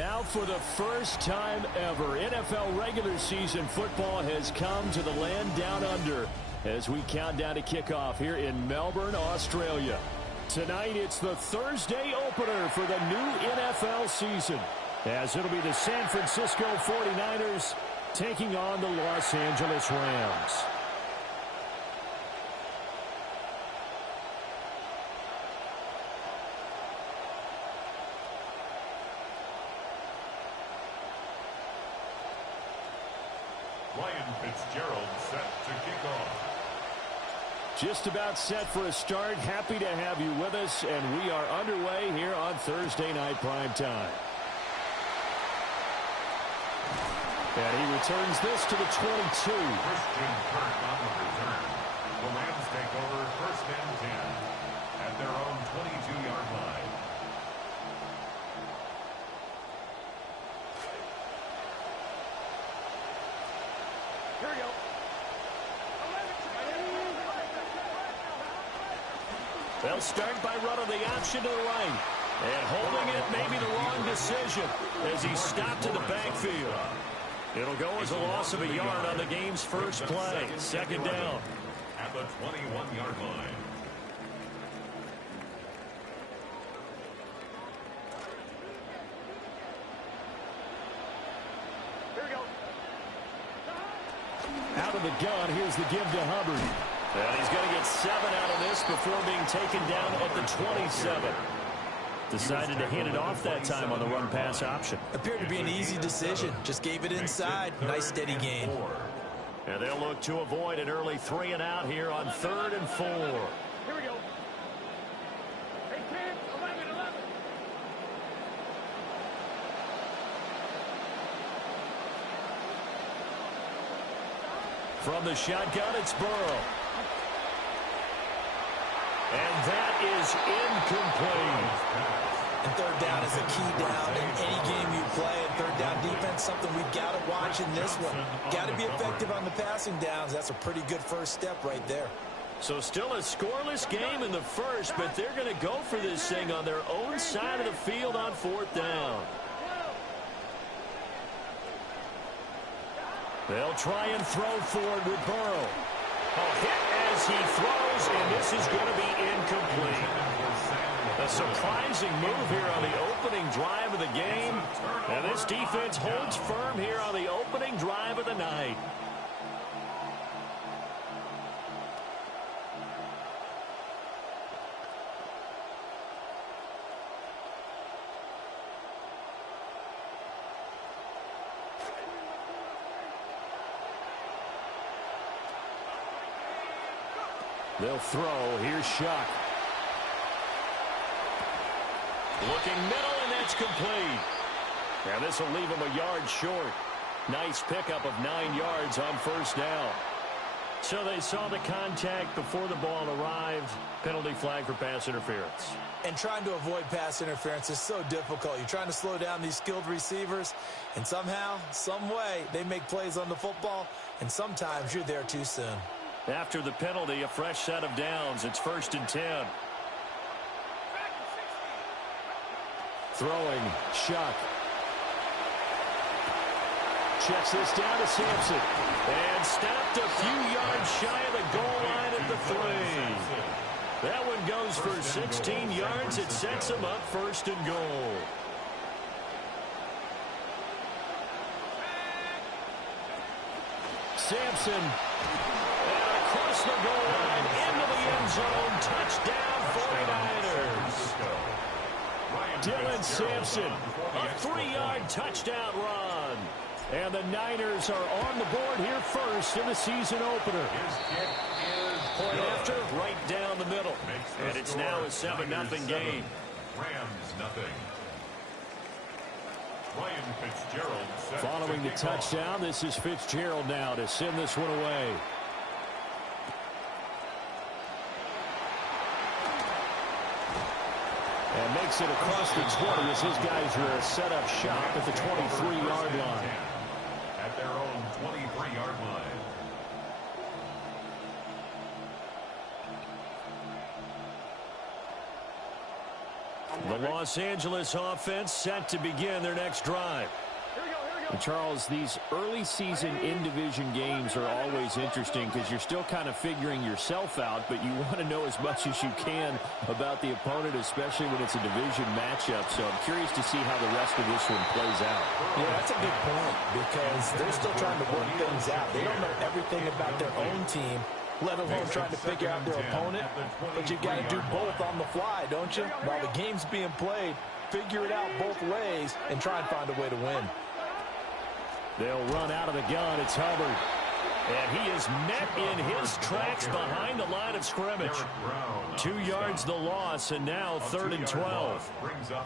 Now for the first time ever, NFL regular season football has come to the land down under as we count down to kickoff here in Melbourne, Australia. Tonight, it's the Thursday opener for the new NFL season, as it'll be the San Francisco 49ers taking on the Los Angeles Rams. Just about set for a start. Happy to have you with us, and we are underway here on Thursday Night Primetime. And he returns this to the 22. Christian Kirk on the return. The Rams take over first and 10 at their own 22-yard line. Here we go. They'll start by running the option to the right. And holding it may be the wrong decision as he stopped in the backfield. It'll go as a loss of a yard on the game's first play. Second down. At the 21-yard line. Here we go. Out of the gun, here's the give to Hubbard. And he's going to get 7 out of this before being taken down at the 27. Decided to hand it off that time on the run-pass option. Appeared to be an easy decision. Just gave it inside. Nice steady gain. And they'll look to avoid an early 3 and out here on 3rd and 4. Here we go. 18, 11, 11. From the shotgun, it's Burrow. And that is incomplete. And third down is a key down in any game you play. And third down defense, something we've got to watch in this one. Got to be effective on the passing downs. That's a pretty good first step right there. So still a scoreless game in the first, but they're going to go for this thing on their own side of the field on 4th down. They'll try and throw forward with Burrow. A hit as he throws, and this is going to be incomplete. A surprising move here on the opening drive of the game. And this defense holds firm here on the opening drive of the night. They'll throw. Here's Shuck. Looking middle, and that's complete. And this will leave him a yard short. Nice pickup of 9 yards on first down. So they saw the contact before the ball arrived. Penalty flag for pass interference. And trying to avoid pass interference is so difficult. You're trying to slow down these skilled receivers, and somehow, some way, they make plays on the football, and sometimes you're there too soon. After the penalty, a fresh set of downs. It's 1st and 10. Throwing, Shuck. Checks this down to Sampson. And stopped a few yards shy of the goal line at the 3. That one goes for 16 yards. It sets him up 1st and goal. Sampson. Across the goal line, into the end zone, touchdown 49ers. Dylan Sampson, a 3-yard touchdown run. And the Niners are on the board here first in the season opener. Point after, right down the middle. And it's now a 7-0 game. Rams nothing. Ryan Fitzgerald Following the touchdown, this is Fitzgerald now to send this one away. And makes it across the 20 as his guys are set up shop at the 23-yard line. At their own 23-yard line. The Los Angeles offense set to begin their next drive. And Charles, these early season in-division games are always interesting because you're still kind of figuring yourself out, but you want to know as much as you can about the opponent, especially when it's a division matchup. So I'm curious to see how the rest of this one plays out. Yeah, that's a good point because they're still trying to work things out. They don't know everything about their own team, let alone trying to figure out their opponent. But you've got to do both on the fly, don't you? While the game's being played, figure it out both ways and try and find a way to win. They'll run out of the gun. It's Hubbard. And he is met in his tracks behind the line of scrimmage. 2 yards the loss, and now 3rd and 12.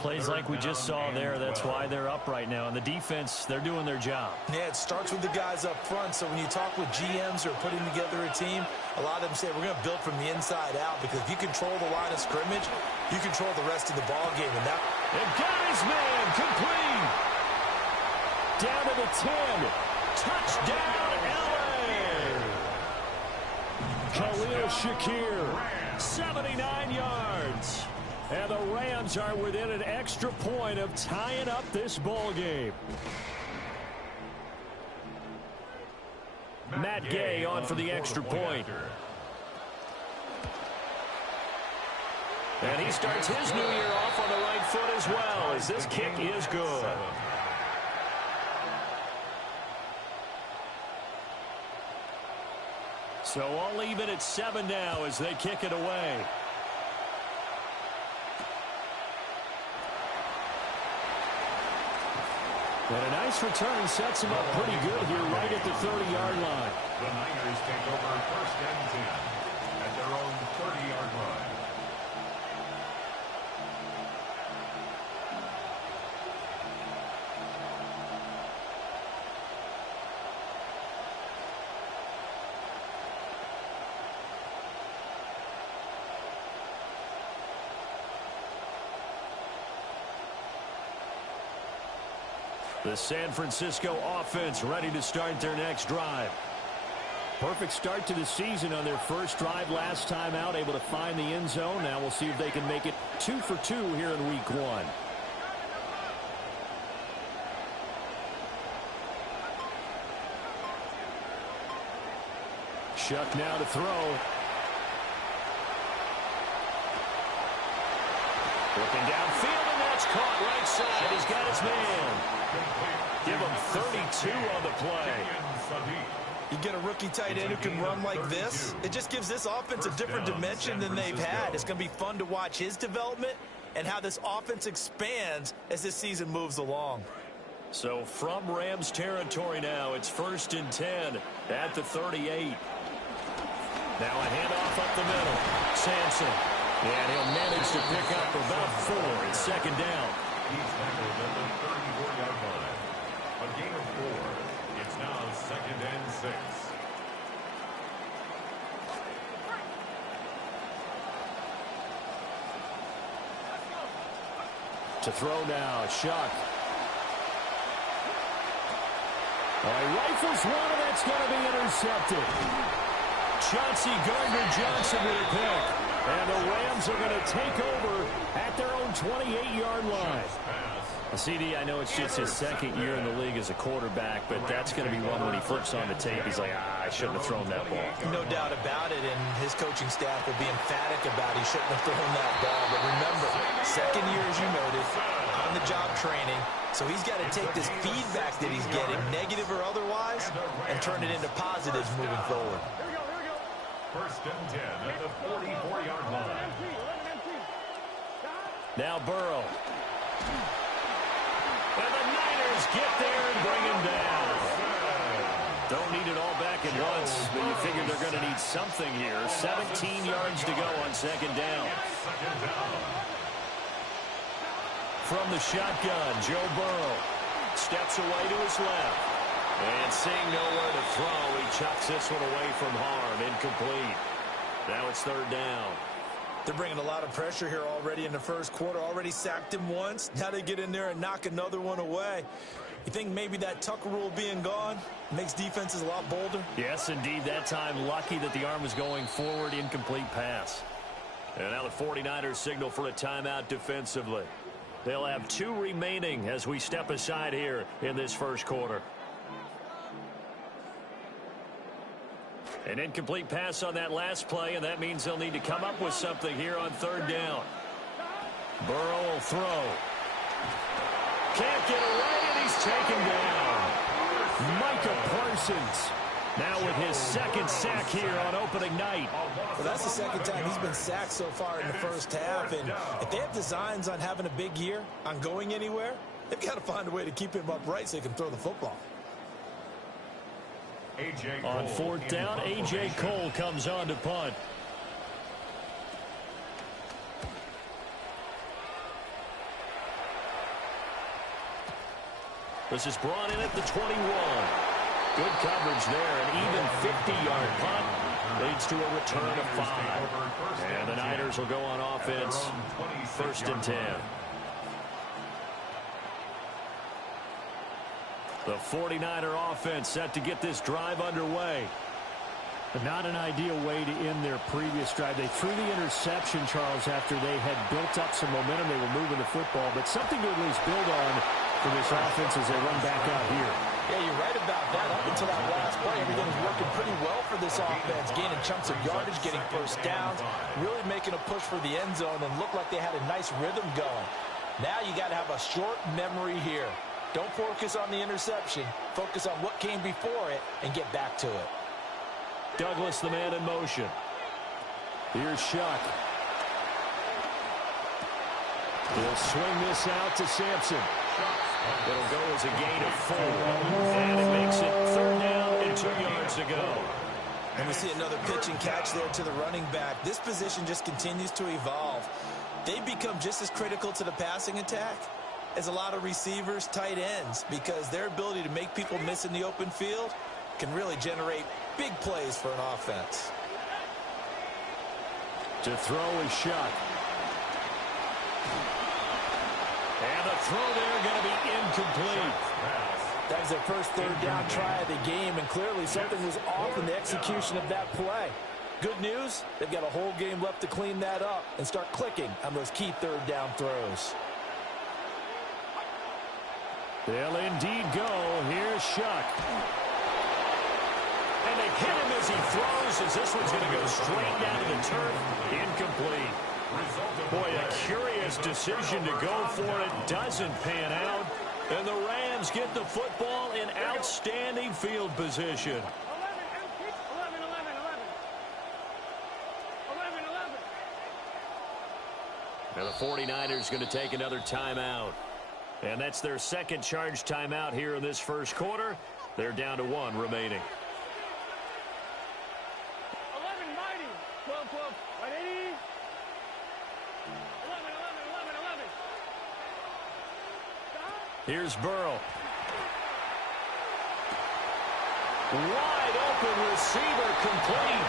Plays like we just saw there. That's why they're up right now. And the defense, they're doing their job. Yeah, it starts with the guys up front. So when you talk with GMs who are putting together a team, a lot of them say we're going to build from the inside out because if you control the line of scrimmage, you control the rest of the ball game. And that got his man complete. Down to the 10. Touchdown, L.A. Khalil Shakir, 79 yards. And the Rams are within an extra point of tying up this ball game. Matt Gay on for the extra point. And he starts his new year off on the right foot as well, as this kick is good. So all even at 7 now as they kick it away. And a nice return sets him up pretty good here right at the 30-yard line. The Niners take over 1st and 10 at their own 30-yard line. The San Francisco offense ready to start their next drive. Perfect start to the season on their first drive last time out, able to find the end zone. Now we'll see if they can make it 2 for 2 here in week 1. Shuck now to throw. Looking downfield, and that's caught right side. He's got his man. Give him 32 on the play. You get a rookie tight end who can run like this, it just gives this offense a different dimension than they've had. It's going to be fun to watch his development and how this offense expands as this season moves along. So from Rams territory now, it's 1st and 10 at the 38. Now a handoff up the middle. Sampson. And he'll manage to pick up about 4. It's 2nd down. He's tackled at the 34-yard line. A gain of 4. It's now 2nd and 6. To throw now, Shuck. He rifles one, and that's going to be intercepted. Chauncey Gardner-Johnson with a pick. And the Rams are going to take over at their own 28-yard line. CD, I know it's just his 2nd year in the league as a quarterback, but that's going to be one when he flips on the tape. He's like, I shouldn't have thrown that ball. No doubt about it, and his coaching staff will be emphatic about he shouldn't have thrown that ball. But remember, 2nd year, as you noted, on-the-job training. So he's got to take this feedback that he's getting, negative or otherwise, and turn it into positives moving forward. 1st and 10 at the 44-yard line. Now Burrow. And the Niners get there and bring him down. Don't need it all back at once, but you figure they're going to need something here. 17 yards to go on 2nd down. From the shotgun, Joe Burrow steps away to his left. And seeing nowhere to throw, he chucks this one away from harm. Incomplete. Now it's 3rd down. They're bringing a lot of pressure here already in the first quarter. Already sacked him once. Now they get in there and knock another one away. You think maybe that Tucker rule being gone makes defenses a lot bolder? Yes, indeed. That time lucky that the arm was going forward. Incomplete pass. And now the 49ers signal for a timeout defensively. They'll have 2 remaining as we step aside here in this first quarter. An incomplete pass on that last play, and that means they'll need to come up with something here on 3rd down. Burrow will throw. Can't get away, and he's taken down. Micah Parsons now with his 2nd sack here on opening night. Well, that's the 2nd time he's been sacked so far in the first half. And if they have designs on having a big year, on going anywhere, they've got to find a way to keep him upright so he can throw the football. On 4th down, A.J. Cole comes on to punt. This is brought in at the 21. Good coverage there. An even 50-yard punt leads to a return of 5. And the Niners will go on offense. 1st and 10. The 49er offense set to get this drive underway. But not an ideal way to end their previous drive. They threw the interception, Charles, after they had built up some momentum. They were moving the football, but something to at least build on for this offense as they run back out here. Yeah, you're right about that. Up until that last play, everything was working pretty well for this offense, gaining chunks of yardage, getting first downs, really making a push for the end zone, and looked like they had a nice rhythm going. Now you got to have a short memory here. Don't focus on the interception. Focus on what came before it and get back to it. Douglas, the man in motion. Here's Shuck. He'll swing this out to Sampson. It'll go as a gain of 4. And it makes it 3rd down and 2 yards to go. And we see another pitch and catch there to the running back. This position just continues to evolve. They become just as critical to the passing attack as a lot of receivers, tight ends, because their ability to make people miss in the open field can really generate big plays for an offense. To throw is Shuck. And the throw there going to be incomplete. That was their first 3rd down try of the game, and clearly something was off in the execution of that play. Good news, they've got a whole game left to clean that up and start clicking on those key 3rd down throws. They'll indeed go. Here's Shuck. And they hit him as he throws, as this one's going to go straight down to the turf. Incomplete. Boy, a curious decision to go for it. Doesn't pan out. And the Rams get the football in outstanding field position. 11, And the 49ers going to take another timeout. And that's their 2nd charge timeout here in this first quarter. They're down to 1 remaining. 11, mighty. 12, 12, 180. 11, 11, 11, 11. Here's Burrow. Wide open receiver complete.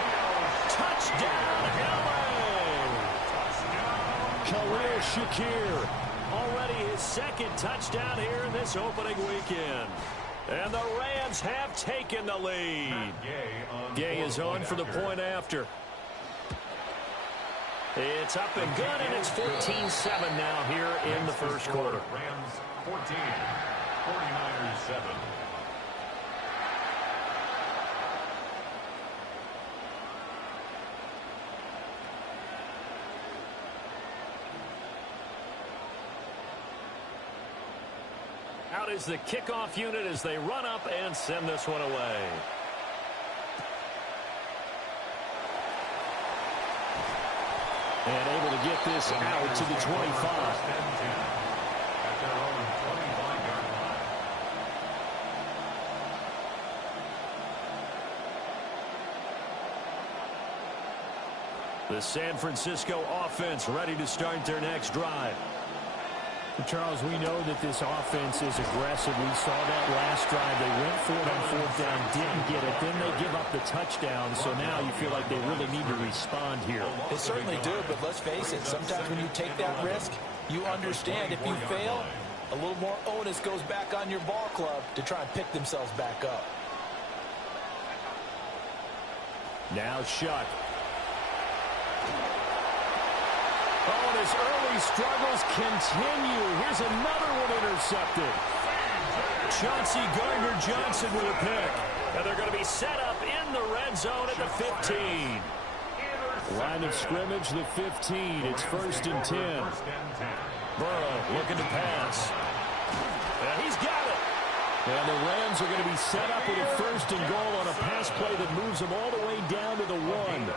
Touchdown, LA. Khalil Shakir. Already his 2nd touchdown here in this opening weekend. And the Rams have taken the lead. Gay is on for the point after. It's up and good, and it's 14-7 now here in the first quarter. Rams 14, 49ers 7. Out is the kickoff unit as they run up and send this one away. And able to get this out to the 25. At their own 25-yard line. The San Francisco offense ready to start their next drive. Charles, we know that this offense is aggressive. We saw that last drive. They went for it on 4th down, didn't get it. Then they give up the touchdown. So now you feel like they really need to respond here. They certainly do, but let's face it, sometimes when you take that risk, you understand if you fail, a little more onus goes back on your ball club to try and pick themselves back up. Now Shuck. Oh, and his early struggles continue. Here's another one intercepted. Chauncey Gardner-Johnson with a pick. And they're going to be set up in the red zone at the 15. Line of scrimmage, the 15. It's 1st and 10. Burrow looking to pass. And he's got it. And the Rams are going to be set up with a 1st and goal on a pass play that moves them all the way down to the 1.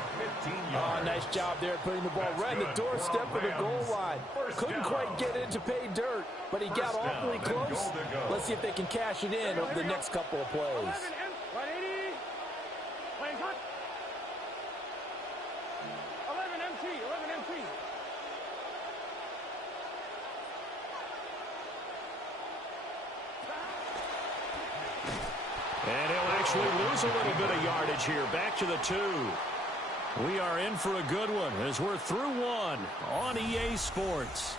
Oh, nice job there putting the ball right in the doorstep of the goal line. Couldn't quite get in to pay dirt, but he got awfully close. Let's see if they can cash it in over the next couple of plays. 180. Playing cut. 11 MT. 11 MT. And he'll actually lose a little bit of yardage here. Back to the 2. We are in for a good one as we're through one on EA Sports.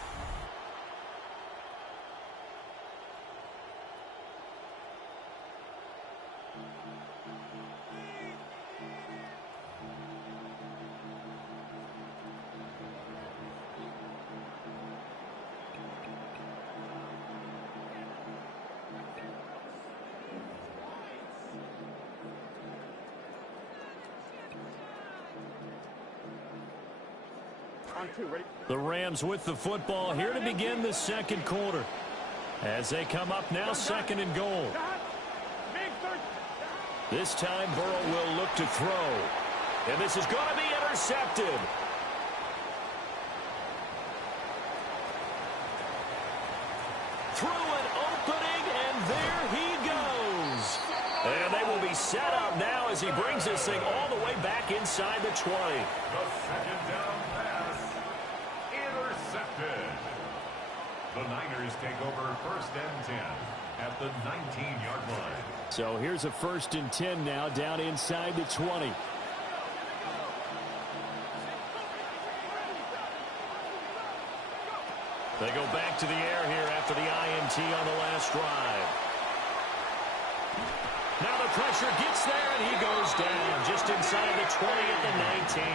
The Rams with the football here to begin the second quarter. As they come up now, 2nd and goal. This time Burrow will look to throw. And this is going to be intercepted. Through an opening, and there he goes. And they will be set up now as he brings this thing all the way back inside the 20. The second down pass intercepted. The Niners take over 1st and 10 at the 19-yard line. So here's a 1st and 10 now down inside the 20. They go back to the air here after the INT on the last drive. Now the pressure gets there, and he goes down just inside the 20 at the 19.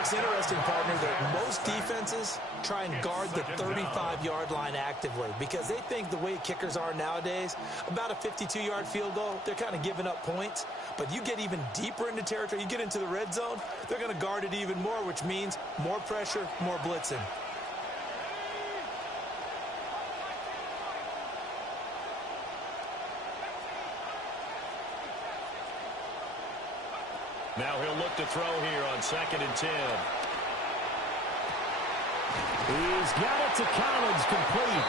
It's interesting, partner, that most defenses try and guard the 35-yard line actively because they think the way kickers are nowadays, about a 52-yard field goal, they're kind of giving up points. But you get even deeper into territory, you get into the red zone, they're going to guard it even more, which means more pressure, more blitzing. Now he'll look to throw here on 2nd and 10. He's got it to Collins, complete.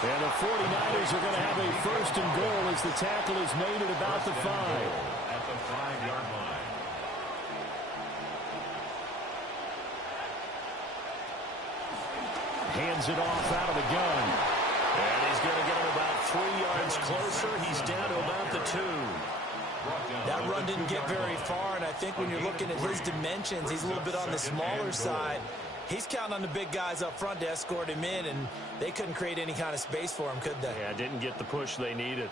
And the 49ers are going to have a 1st and goal as the tackle is made at about the 5. At the 5-yard line. Hands it off out of the gun. And he's going to get him about 3 yards closer. He's down to about the 2. That run didn't get very far, and I think when you're looking at his dimensions, he's a little bit on the smaller side. He's counting on the big guys up front to escort him in, and they couldn't create any kind of space for him, could they? Yeah, didn't get the push they needed.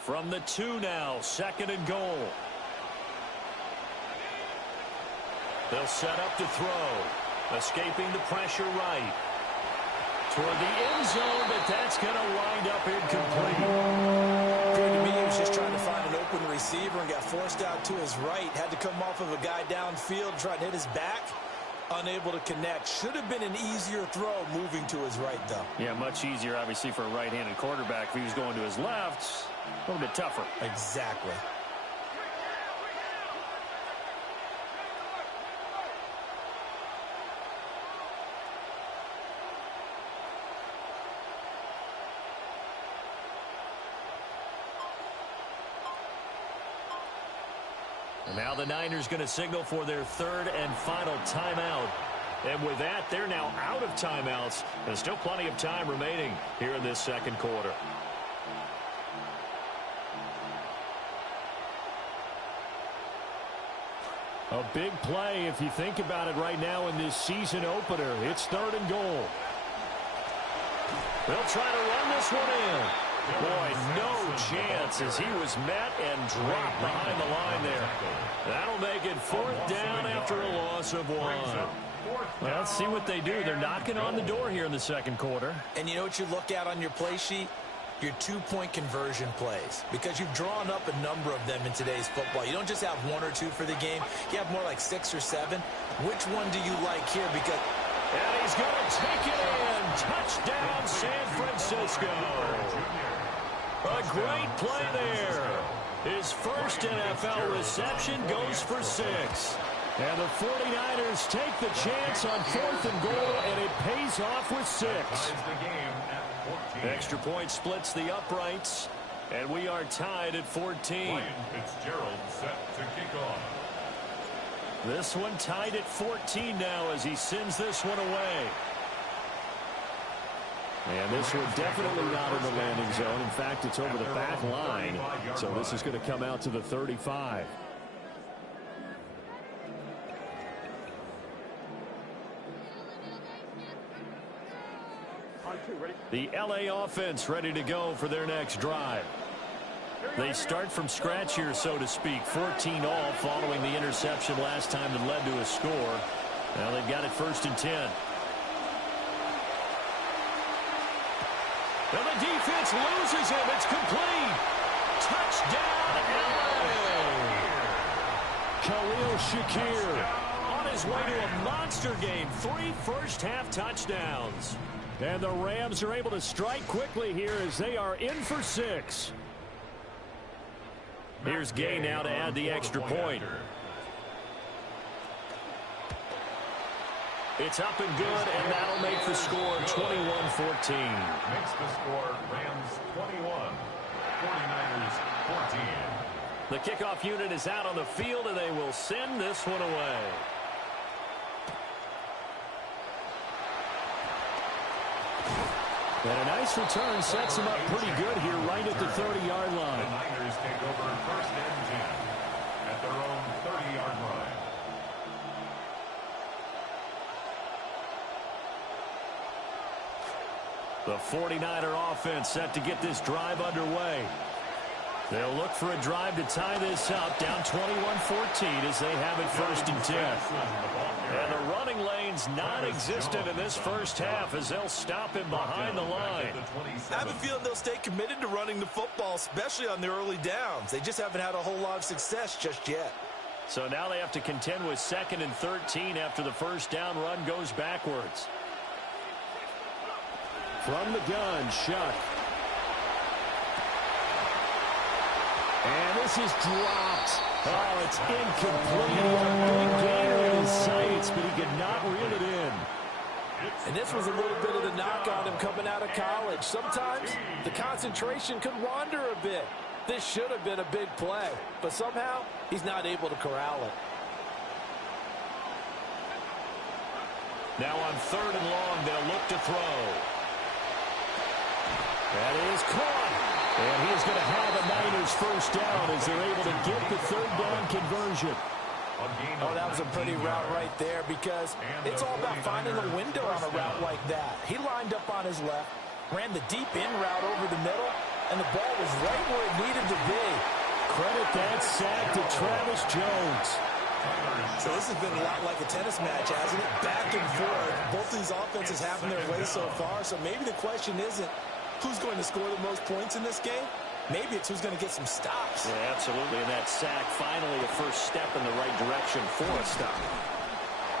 From the 2 now, 2nd and goal. They'll set up to throw. Escaping the pressure right. Toward the end zone, but that's going to wind up incomplete. Appeared to me he was just trying to find an open receiver and got forced out to his right. Had to come off of a guy downfield, try to hit his back. Unable to connect. Should have been an easier throw moving to his right, though. Yeah, much easier, obviously, for a right-handed quarterback. If he was going to his left, a little bit tougher. Exactly. Now the Niners going to signal for their 3rd and final timeout. And with that, they're now out of timeouts. There's still plenty of time remaining here in this second quarter. A big play, if you think about it right now in this season opener. It's 3rd and goal. They'll try to run this one in. Boy, no chance as he was met and dropped behind the line there. That'll make it 4th down after a loss of 1. Well, let's see what they do. They're knocking on the door here in the second quarter. And you know what you look at on your play sheet? Your 2-point conversion plays, because you've drawn up a number of them in today's football. You don't just have 1 or 2 for the game. You have more like 6 or 7. Which one do you like here? Because and he's going to take it in. Touchdown, San Francisco. A great play there. His first NFL reception goes for 6. And the 49ers take the chance on 4th and goal, and it pays off with 6. Extra point splits the uprights, and we are tied at 14. Ryan Fitzgerald set to kick off. This one tied at 14 now as he sends this one away. And this one definitely not in the landing zone. In fact, it's over the back line. So this is going to come out to the 35. The LA offense ready to go for their next drive. They start from scratch here, so to speak. 14 all following the interception last time that led to a score. Now they've got it 1st and 10. And the defense loses him. It's complete. Touchdown, LA. Khalil Shakir on his way to a monster game. 3 first-half touchdowns. And the Rams are able to strike quickly here as they are in for 6. Here's Gay now to add the extra point. It's up and good, and that'll make the score 21-14. Makes the score Rams 21, 49ers 14. The kickoff unit is out on the field, and they will send this one away. And a nice return sets him up pretty good here right at the 30-yard line. The Niners take over 1st and 10 at their own 30-yard line. The 49er offense set to get this drive underway. They'll look for a drive to tie this up, down 21-14 as they have it 1st and 10. And the running lane's non-existent in this first half as they'll stop him behind the line. I have a feeling they'll stay committed to running the football, especially on the early downs. They just haven't had a whole lot of success just yet. So now they have to contend with 2nd and 13 after the first down run goes backwards. From the gun, Shuck. And this is dropped. Oh, it's incomplete. A big gainer in his sights, but he could not reel it in. And this was a little bit of the knock on him coming out of college. Sometimes the concentration could wander a bit. This should have been a big play, but somehow he's not able to corral it. Now on 3rd and long, they'll look to throw. That is caught. And he's going to have a Niners first down as they're able to get the 3rd down conversion. Oh, that was a pretty route right there because it's all about finding a window on a route like that. He lined up on his left, ran the deep in route over the middle, and the ball was right where it needed to be. Credit that sack to Travis Jones. So this has been a lot like a tennis match, hasn't it? Back and forth. Both these offenses having their way so far, so maybe the question isn't who's going to score the most points in this game. Maybe it's who's going to get some stops. Yeah, absolutely. And that sack, finally a first step in the right direction for a stop.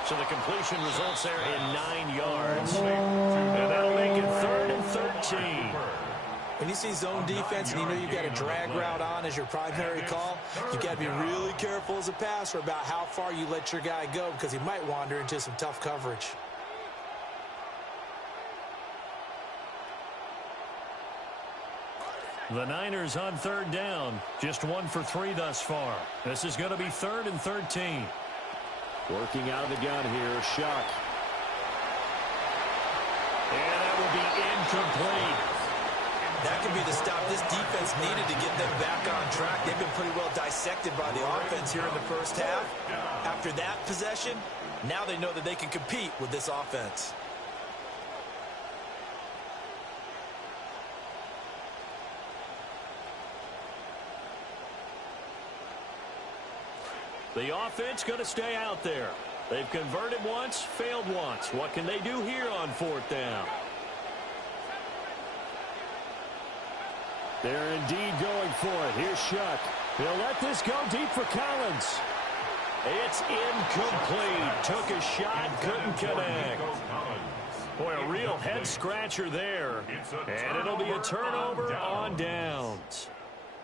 So the completion results there in 9 yards. And that'll make it 3rd and 13. When you see zone defense and you know you've got a drag route on as your primary call, you've got to be really careful as a passer about how far you let your guy go because he might wander into some tough coverage. The Niners on 3rd down. Just 1 for 3 thus far. This is going to be 3rd and 13. Working out of the gun here, Shuck. And that will be incomplete. That could be the stop this defense needed to get them back on track. They've been pretty well dissected by the offense here in the first half. After that possession, now they know that they can compete with this offense. The offense going to stay out there. They've converted once, failed once. What can they do here on 4th down? They're indeed going for it. Here's Shuck. He'll let this go deep for Collins. It's incomplete. Took a shot, couldn't connect. Boy, a real head-scratcher there. And it'll be a turnover on downs.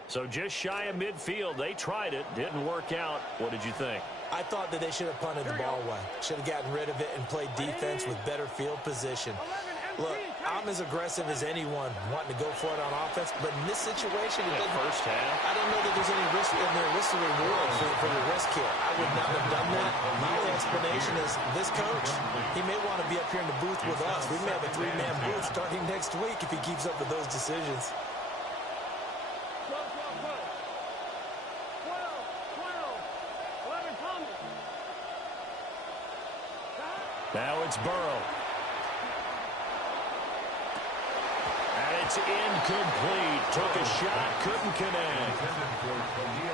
So just shy of midfield. They tried it. Didn't work out. What did you think? I thought that they should have punted the ball away. Should have gotten rid of it and played defense with better field position. Look, I'm as aggressive as anyone wanting to go for it on offense, but in this situation, First half. I don't know that there's any risk in there, risk or reward for the risk here. I would not have done that. My explanation is this coach, he may want to be up here in the booth with us. We may have a 3-man booth starting next week if he keeps up with those decisions. 12, 11, Thomas. Now it's Burrow. And it's incomplete. Took a shot, couldn't connect.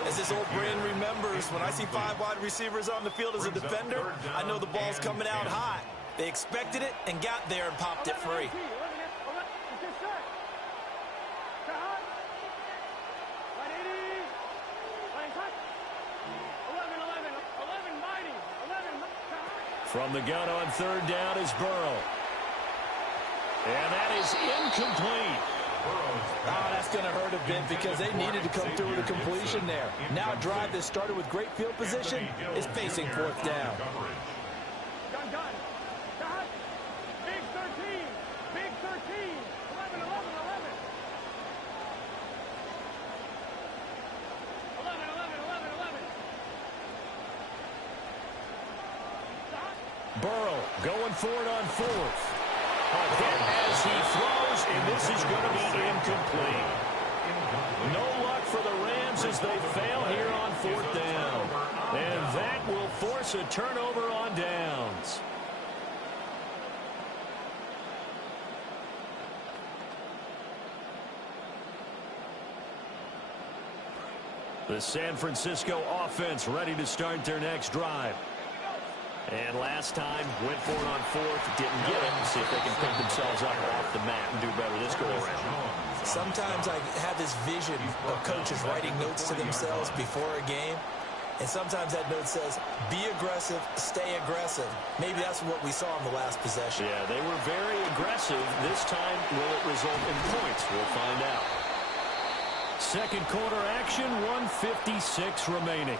As this old brain remembers, when I see 5 wide receivers on the field as a defender, I know the ball's coming out hot. They expected it and got there and popped it free. From the gun on 3rd down is Burrow. And that is incomplete. Oh, that's going to hurt a bit because they needed to come through with a completion there. Now a drive that started with great field position is facing 4th down. Done. Big 13. Big 13. 11. 11. Burrow going for it on 4th. Hit as he throws, and this is going to be incomplete. No luck for the Rams as they fail here on 4th down. And that will force a turnover on downs. The San Francisco offense ready to start their next drive. And last time, went for it on 4th, didn't get it. See if they can pick themselves up off the mat and do better this go-around. Sometimes I have this vision of coaches writing notes to themselves before a game. And sometimes that note says, be aggressive, stay aggressive. Maybe that's what we saw in the last possession. Yeah, they were very aggressive. This time, will it result in points? We'll find out. Second quarter action, 1:56 remaining.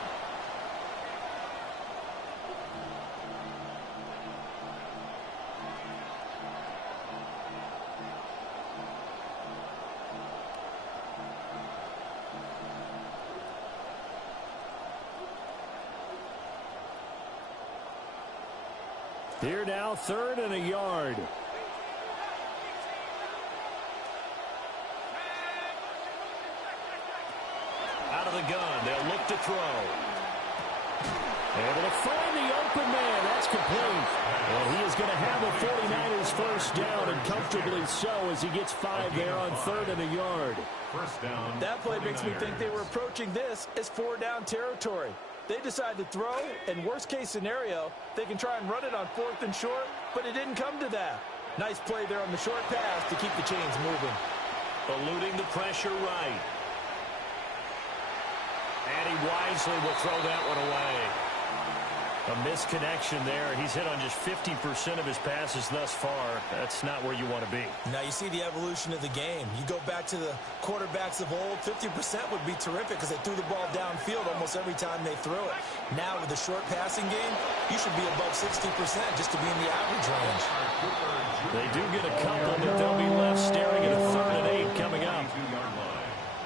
Here now, 3rd and a yard. Out of the gun, they'll look to throw. Able to find the open man. That's complete. Well, he is going to have a 49ers first down, and comfortably so as he gets 5 there on 3rd and a yard. First down. That play makes me think they were approaching this as 4-down territory. They decide to throw, and worst-case scenario, they can try and run it on 4th and short, but it didn't come to that. Nice play there on the short pass to keep the chains moving. Eluding the pressure right. And he wisely will throw that one away. A misconnection there. He's hit on just 50% of his passes thus far. That's not where you want to be. Now you see the evolution of the game. You go back to the quarterbacks of old, 50% would be terrific because they threw the ball downfield almost every time they threw it. Now with the short passing game, you should be above 60% just to be in the average range. They do get a couple, but they'll be left staring at a 3rd and 8 coming up.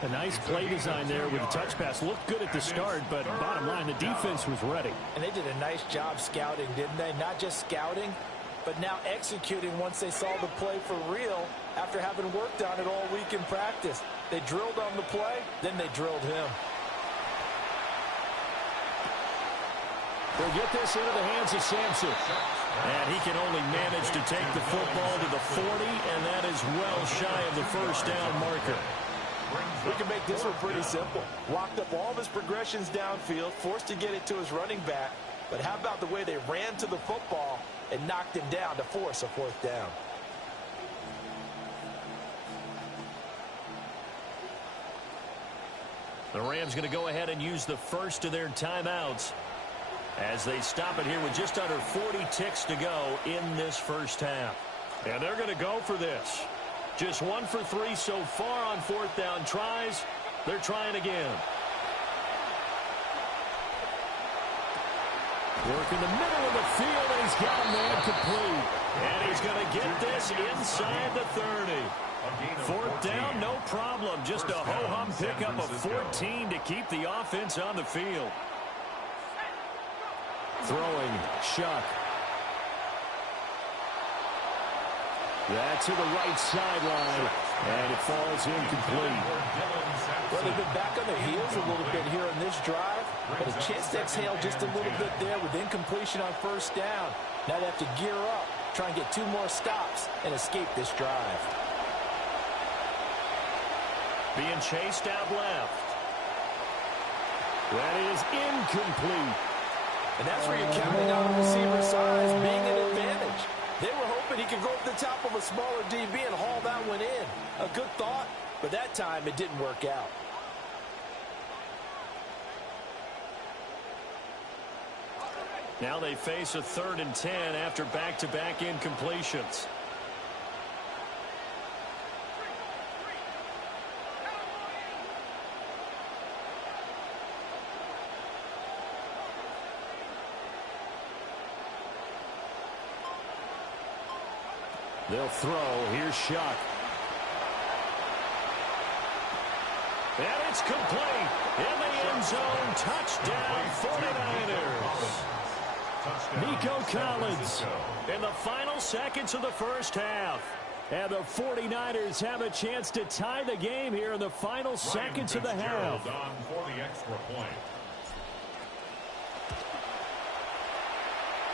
A nice play design there with the touch pass. Looked good at the start, but bottom line, the defense was ready. And they did a nice job scouting, didn't they? Not just scouting, but now executing once they saw the play for real after having worked on it all week in practice. They drilled on the play, then they drilled him. They'll get this into the hands of Sampson. And he can only manage to take the football to the 40, and that is well shy of the first down marker. brings We up can make this one fourth pretty down. simple. Locked up all of his progressions downfield, forced to get it to his running back. But how about the way they ran to the football and knocked him down to force a fourth down? The Rams going to go ahead and use the first of their timeouts as they stop it here with just under 40 ticks to go in this first half. And they're going to go for this. Just 1 for 3 so far on fourth down tries. They're trying again. Work in the middle of the field, and he's got a man complete. And he's going to get this inside the 30. Fourth down, no problem. Just a ho-hum pickup of 14 to keep the offense on the field. Throwing, Shuck. That's to the right sideline, and it falls incomplete. Well, they've been back on their heels a little bit here on this drive, but a chance to exhale just a little bit there with incompletion on first down. Now they have to gear up, try and get 2 more stops, and escape this drive. Being chased out left. That is incomplete. And that's where you're counting on the receiver's size being an advantage. They were hoping he could go over the top of a smaller DB and haul that one in. A good thought, but that time it didn't work out. Now they face a 3rd and 10 after back-to-back incompletions. They'll throw. Here's Shuck. And it's complete. In the end zone. Touchdown, 49ers. Nico Collins in the final seconds of the first half. And the 49ers have a chance to tie the game here in the final seconds of the half. On for the extra point.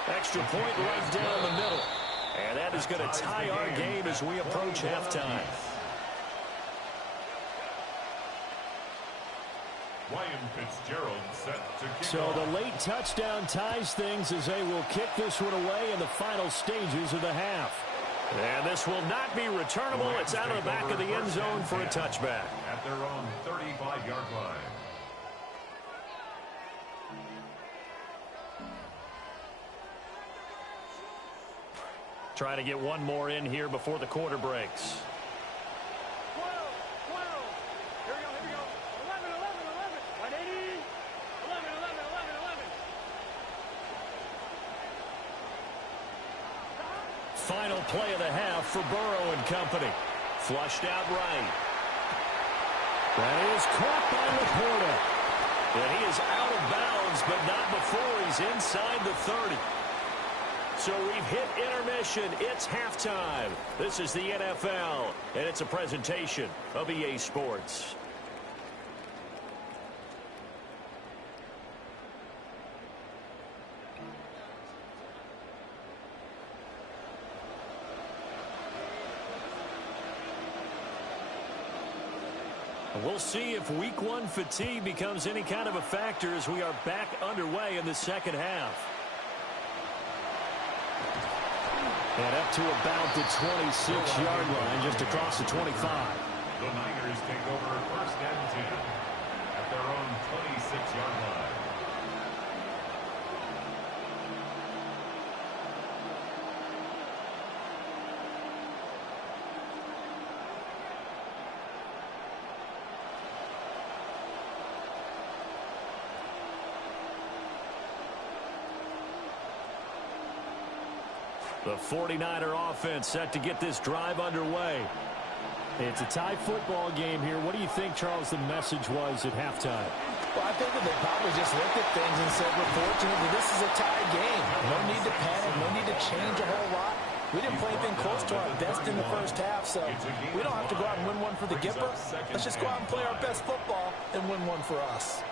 Extra point right down the middle. And that is going to tie our game as we approach halftime. Ryan Fitzgerald set to kick So off. the late touchdown ties things as they will kick this one away in the final stages of the half. And this will not be returnable. It's out of the back of the end zone for a touchback. At their own 35-yard line. Trying to get one more in here before the quarter breaks. 12, 12. Here we go. 11, 11, 11. 180. 11, 11, 11, 11. Final play of the half for Burrow and company. Flushed out right. That is caught by Laporta. And he is out of bounds, but not before he's inside the 30. So we've hit intermission. It's halftime. This is the NFL, and it's a presentation of EA Sports. We'll see if week 1 fatigue becomes any kind of a factor as we are back underway in the second half. And up to about the 26-yard line, just across the 25. The Niners take over 1st and 10 at their own 26-yard line. The 49er offense set to get this drive underway. It's a tie football game here. What do you think, Charles, the message was at halftime? Well, I think that they probably just looked at things and said, we're fortunate that this is a tie game. No need to panic, no need to change a whole lot. We didn't play anything close to our best in the first half, so we don't have to go out and win one for the Gipper. Let's just go out and play our best football and win one for us.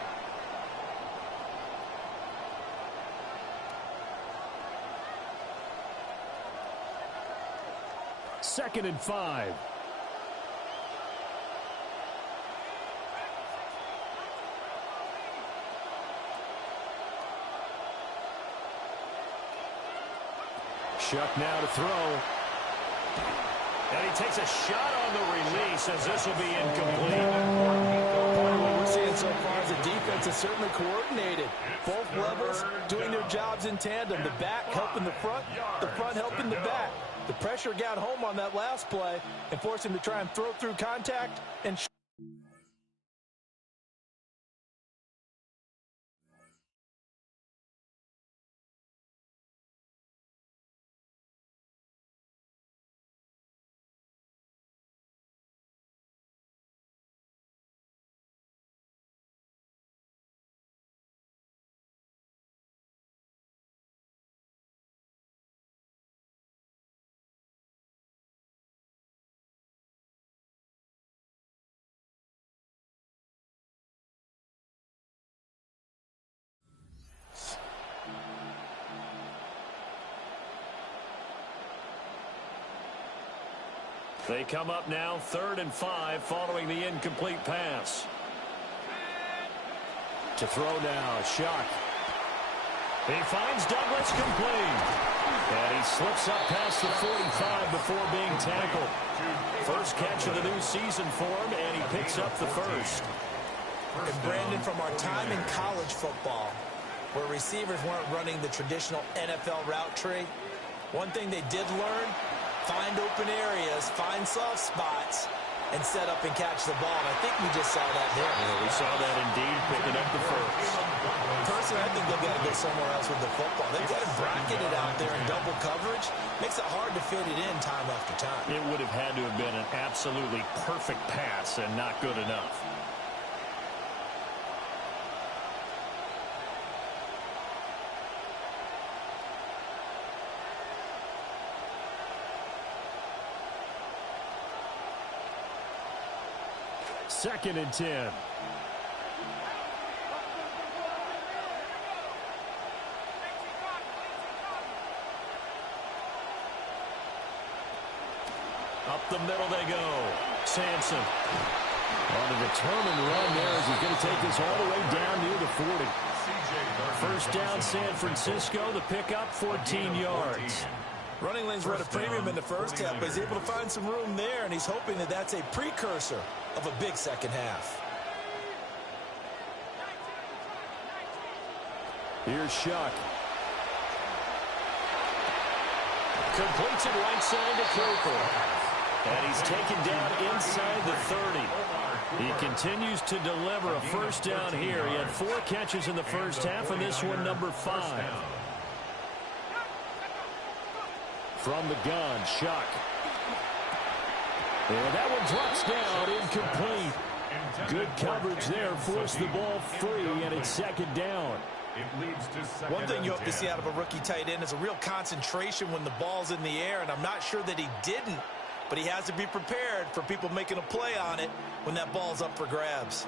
Second and 5. Shuck now to throw. And he takes a shot on the release as this will be incomplete. Part of what we're seeing so far is the defense is certainly coordinated. Both levels doing their jobs in tandem. The back helping the front helping the back. The pressure got home on that last play and forced him to try and throw through contact and They come up now 3rd and 5 following the incomplete pass. To throw now, Shuck. He finds Douglas complete. And he slips up past the 45 before being tackled. First catch of the new season for him, and he picks up the first. And Brandon, from our time in college football, where receivers weren't running the traditional NFL route tree, one thing they did learn: find open areas, find soft spots, and set up and catch the ball. And I think we just saw that there. Yeah, we saw that indeed, picking up the first. Personally, I think they've got to go somewhere else with the football. They've got to bracket it out there in double coverage. Makes it hard to fit it in time after time. It would have had to have been an absolutely perfect pass and not good enough. Second and 10. Up the middle they go. Sampson on a determined run there as he's going to take this all the way down near the 40. First down, San Francisco. The pickup, 14 yards. Running lanes were at a premium in the first half, but he's able to find some room there, and he's hoping that that's a precursor of a big second half. Here's Shuck. Completes it right side to Cooper. And he's taken down inside the 30. He continues to deliver a first down here. He had 4 catches in the first half, and this one number 5. From the gun, Shuck. And that one drops down, incomplete. Good coverage there, forced the ball free, and it's second down. One thing you hope to see out of a rookie tight end is a real concentration when the ball's in the air, and I'm not sure that he didn't, but he has to be prepared for people making a play on it when that ball's up for grabs.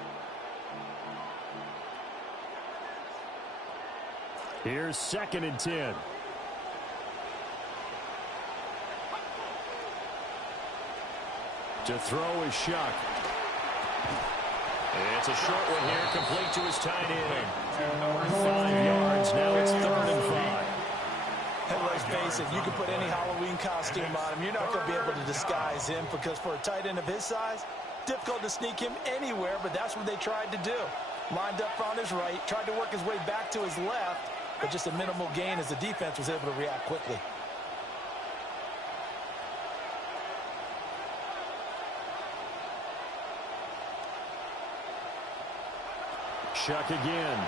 Here's second and 10. To throw is Shuck. It's a short one here, complete to his tight end. 5 yards, now it's 3rd and 5. And let's face it, you can put any Halloween costume on him. You're not going to be able to disguise him, because for a tight end of his size, difficult to sneak him anywhere, but that's what they tried to do. Lined up on his right, tried to work his way back to his left, but just a minimal gain as the defense was able to react quickly. Shuck again.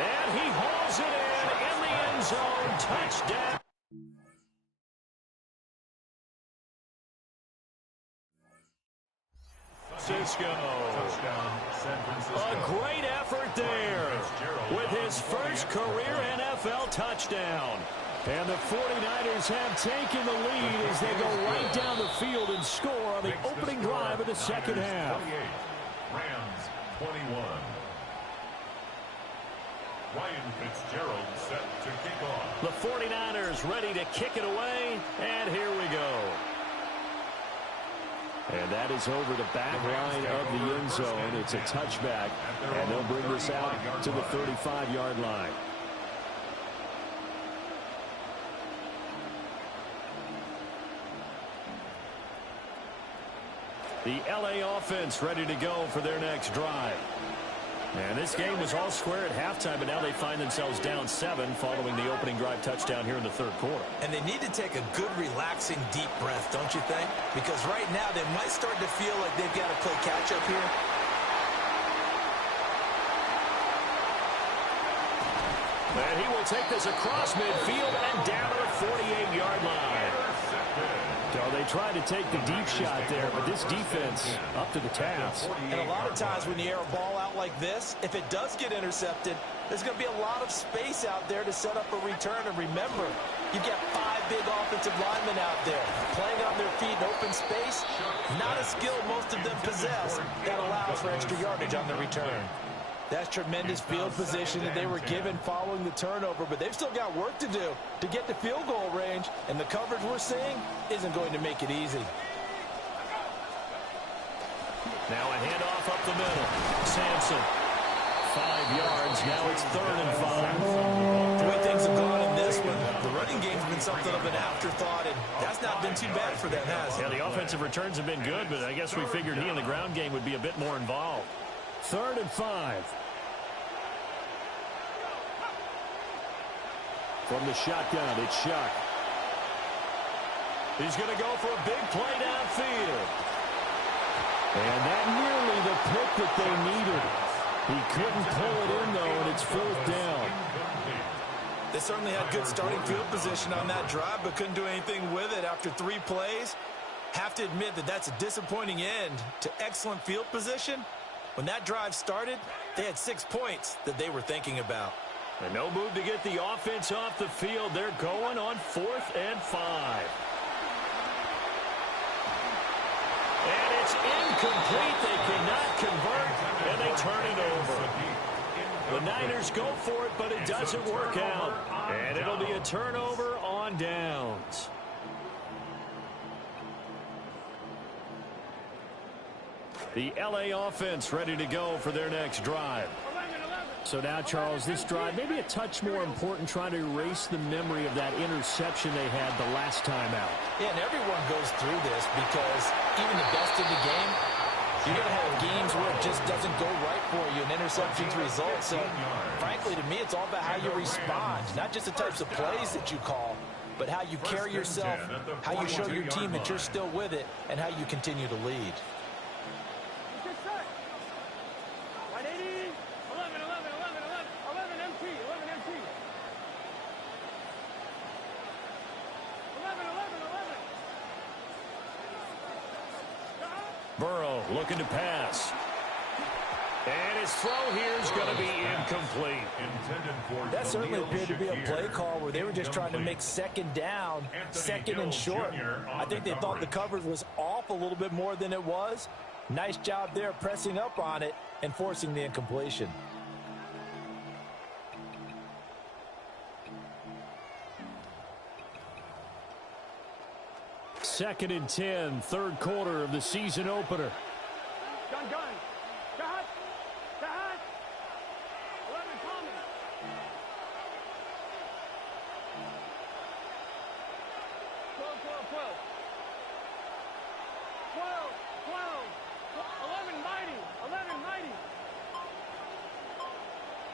And he hauls it in the end zone. Touchdown. A great effort there with his first career NFL touchdown. And the 49ers have taken the lead as they go right down the field and score on the opening drive of the second half. Rams 21. Ryan Fitzgerald set to kick off. The 49ers ready to kick it away, and here we go. And that is over the back line of the end zone. It's a touchback, and they'll bring this out to the 35-yard line. The LA offense ready to go for their next drive. And this game was all square at halftime, but now they find themselves down 7 following the opening drive touchdown here in the third quarter. And they need to take a good, relaxing, deep breath, don't you think? Because right now they might start to feel like they've got to play catch-up here. And he will take this across midfield and down to the 48-yard line. So they tried to take the deep shot there, but this defense up to the task. And a lot of times when you air a ball out like this, if it does get intercepted, there's going to be a lot of space out there to set up a return. And remember, you've got 5 big offensive linemen out there playing on their feet in open space. Not a skill most of them possess that allows for extra yardage on the return. That's tremendous field position that they were given following the turnover, but they've still got work to do to get to field goal range, and the coverage we're seeing isn't going to make it easy. Now a handoff up the middle. Sampson, 5 yards. Now it's 3rd and 5. The way things have gone in this one, the running game's been something of an afterthought, and that's not been too bad for them, has it? Yeah, the offensive returns have been good, but I guess we figured he in the ground game would be a bit more involved. 3rd and 5. From the shotgun, it's Shuck. He's going to go for a big play downfield. And that nearly the pick that they needed. He couldn't pull it in, though, and it's 4th down. They certainly had good starting field position on that drive, but couldn't do anything with it after 3 plays. Have to admit that that's a disappointing end to excellent field position. When that drive started, they had 6 points that they were thinking about. And no move to get the offense off the field. They're going on 4th and 5. And it's incomplete. They cannot convert, and they turn it over. The Niners go for it, but it doesn't work out. And it'll be a turnover on downs. The LA offense ready to go for their next drive. So now, Charles, this drive maybe a touch more important, trying to erase the memory of that interception they had the last time out. Yeah, and everyone goes through this because even the best in the game, you're going to have games where it just doesn't go right for you and interceptions result. So, frankly, to me, it's all about how you respond, not just the types of plays that you call, but how you carry yourself, how you show your team that you're still with it, and how you continue to lead. 11 MT. Burrow looking to pass. And his throw here is going to be incomplete. That certainly appeared to be a play call where they were just trying to make second down, second and short. I think they thought the coverage was off a little bit more than it was. Nice job there pressing up on it and forcing the incompletion. Second and 10, third quarter of the season opener. Gun. Got. 11 coming. 12. 11 mighty.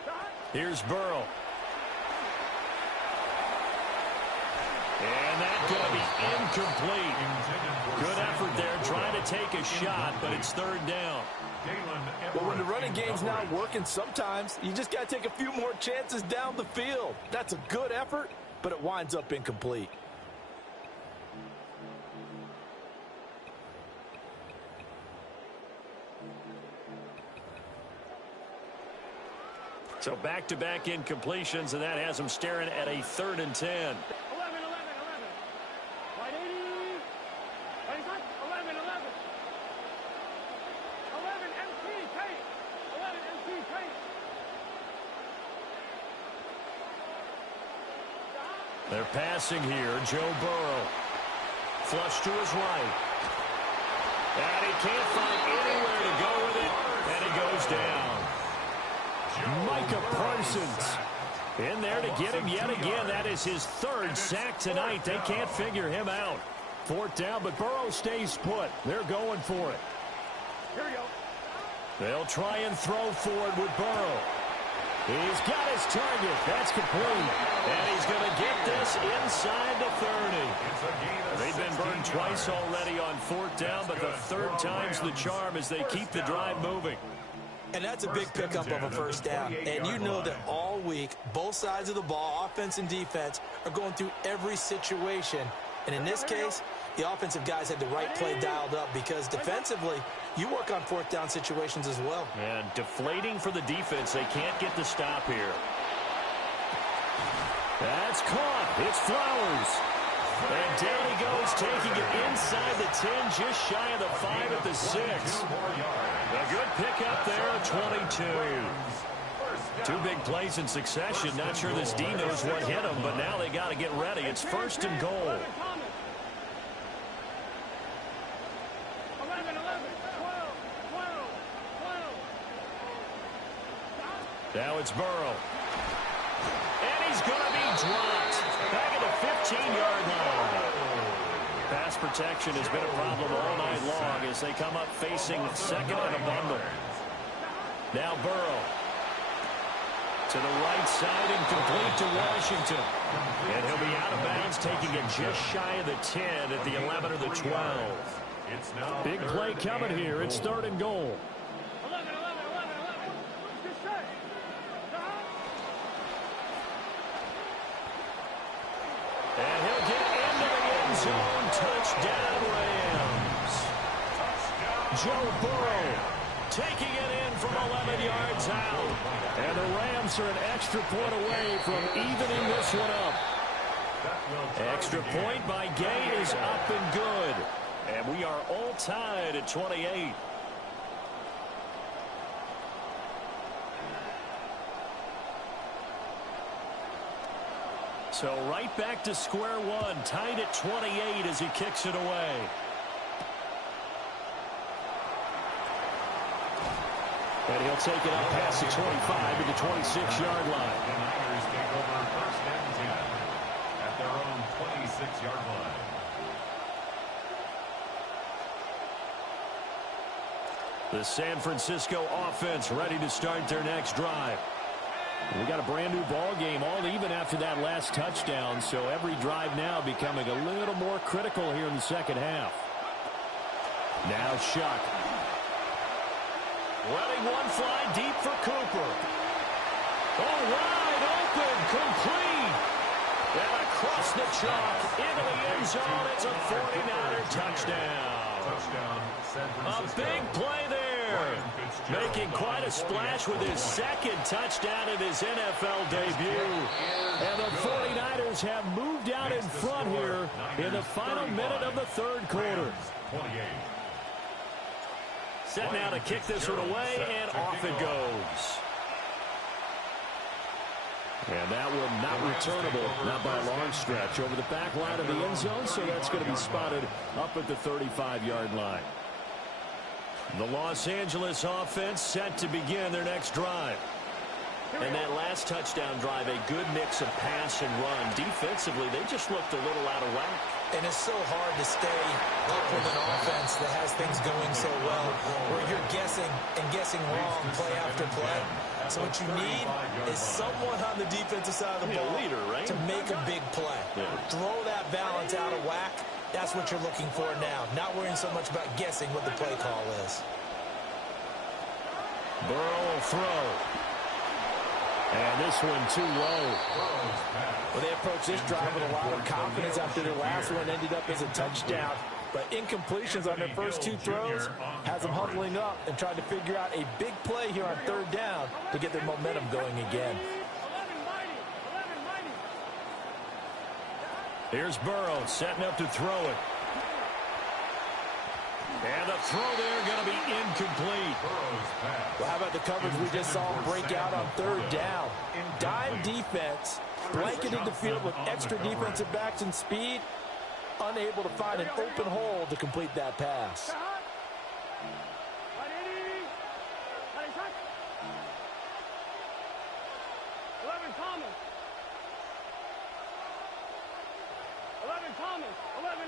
Got. Here's Burrow. And that's going to be incomplete. Good effort there, trying to take a shot, but it's third down. Well, when the running game's not working, sometimes you just got to take a few more chances down the field. That's a good effort, but it winds up incomplete. So back-to-back incompletions, and that has them staring at a 3rd and 10. 11. Right 80. Right 11. 11 MT Tate. 11 MT Tate. They're passing here. Joe Burrow. Flush to his right. And he can't find anywhere to go with it, and it goes down. Micah Parsons in there to get him yet again. That is his 3rd sack tonight. They can't figure him out. 4th down, but Burrow stays put. They're going for it. Here we go. They'll try and throw forward with Burrow. He's got his target. That's complete. And he's going to get this inside the 30. They've been burned twice already on 4th down, but the 3rd time's the charm as they keep the drive moving. And that's a big pickup of a 1st down. And you know that all week, both sides of the ball, offense and defense, are going through every situation. And in this case, the offensive guys had the right play dialed up because defensively, you work on 4th down situations as well. And deflating for the defense. They can't get the stop here. That's caught. It's Flowers. And down he goes, taking it inside the 10, just shy of the 5 at the 6. A good pickup there at 22. 2 big plays in succession. Not sure this D knows what hit him, but now they got to get ready. It's 1st and goal. 11, 12, 12. Now it's Burrow. And he's going to be dropped. Back at the 15-yard line. Pass protection has been a problem all night long as they come up facing 2nd and a bundle. Now Burrow. To the right side and complete to Washington. And he'll be out of bounds, taking it just shy of the 10 at the 11 or the 12. Big play coming here. It's 3rd and goal. 11. Just straight. And he'll get into the end zone. Touchdown, Rams. Joe Burrow taking it in from 11 yards out. And the Rams are an extra point away from evening this one up. Extra point by Gay is up and good. And we are all tied at 28. So right back to square one, tied at 28 as he kicks it away. And he'll take it up past the 25 to the 26-yard line. The Niners take over 1st and 10 at their own 26-yard line. The San Francisco offense ready to start their next drive. We got a brand new ball game, all even after that last touchdown, so every drive now becoming a little more critical here in the 2nd half. Now Shuck. Letting one fly deep for Cooper. Oh, wide open, complete. And across the chalk, into the end zone, it's a 49er touchdown. A big play there. Making quite a splash with his 2nd touchdown in his NFL debut. And the 49ers have moved out in front here in the final minute of the 3rd quarter. 28. Set now to kick this one away, and off it goes. And that one not returnable, not by a long stretch, over the back line of the end zone, so that's going to be spotted up at the 35-yard line. The Los Angeles offense set to begin their next drive. And that last touchdown drive, a good mix of pass and run. Defensively, they just looked a little out of whack. And it's so hard to stay up with an offense that has things going so well, where you're guessing and guessing wrong play after play. So what you need is someone on the defensive side of the ball to make a big play. Throw that balance out of whack. That's what you're looking for now. Not worrying so much about guessing what the play call is. Burrow will throw. And this one too low. Well, they approached this drive with a lot of confidence after their last one ended up as a touchdown. But incompletions on their first 2 throws has them huddling up and trying to figure out a big play here on 3rd down to get their momentum going again. Here's Burrow setting up to throw it. And the throw there going to be incomplete. Well, how about the coverage we just saw break out on 3rd down? Dime defense, blanketed the field with extra defensive backs and speed, unable to find an open hole to complete that pass. 11, Thomas. 11.